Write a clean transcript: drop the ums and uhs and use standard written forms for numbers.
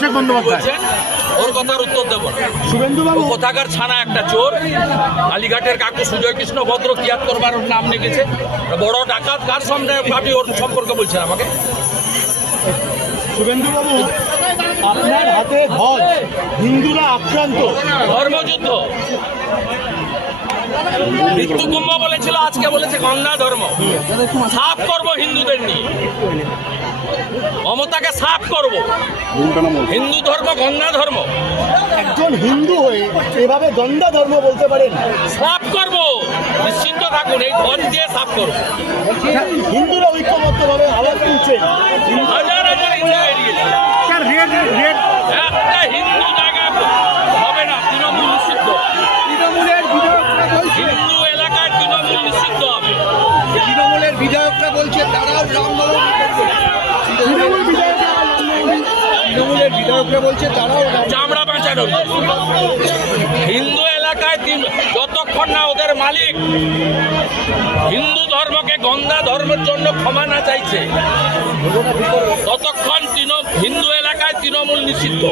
অভিষেক বন্দ্যোপাধ্যায় ওর কথার উত্তর দেবো না। শুভেন্দুবাবু কোথাকার ছানা একটা চোর, কালীঘাটের কাকু সুজয় কৃষ্ণ ভদ্র কিয়াত করবার ওর নাম লিখেছে, বড় ডাকাত। কার সামনে আপনি ওর সম্পর্কে বলছেন আমাকে? শুভেন্দুবাবু আপনার হাতে ধ্বজ, হিন্দুরা আক্রান্ত। ধর্মযুদ্ধ মৃত্যু কুম্ভ বলেছিল, আজকে বলেছে গঙ্গা ধর্ম। সাফ করবো হিন্দুদের নিয়ে, মমতাকে সাফ করব। হিন্দু ধর্ম গঙ্গা ধর্ম, একজন হিন্দু হয়ে এভাবে গন্ডা ধর্ম বলতে পারেন? সাফ করব, নিশ্চিন্ত থাকুন। এই ধ্বজ দিয়ে সাফ করব। হিন্দুরা ঐক্যবদ্ধভাবে আওয়াজ তুলছেন। হাজার হাজার হিন্দু বেরিয়েছে। একটা হিন্দু জায়গায় হবে না, তৃণমূল নিষিদ্ধ। হিন্দু এলাকায় তৃণমূল নিষিদ্ধ হবে। তৃণমূলের বিধায়করা বলছে তারাও রামনবমী করবে। তৃণমূলের বিধায়করা বলছে তারাও চামড়া বাঁচানোর জন্য। হিন্দু এলাকায় যতক্ষণ না ওদের মালিক হিন্দু ধর্মকে গঙ্গা ধর্মের জন্য ক্ষমা না চাইছে, ততক্ষণ হিন্দু এলাকায় তৃণমূল নিষিদ্ধ।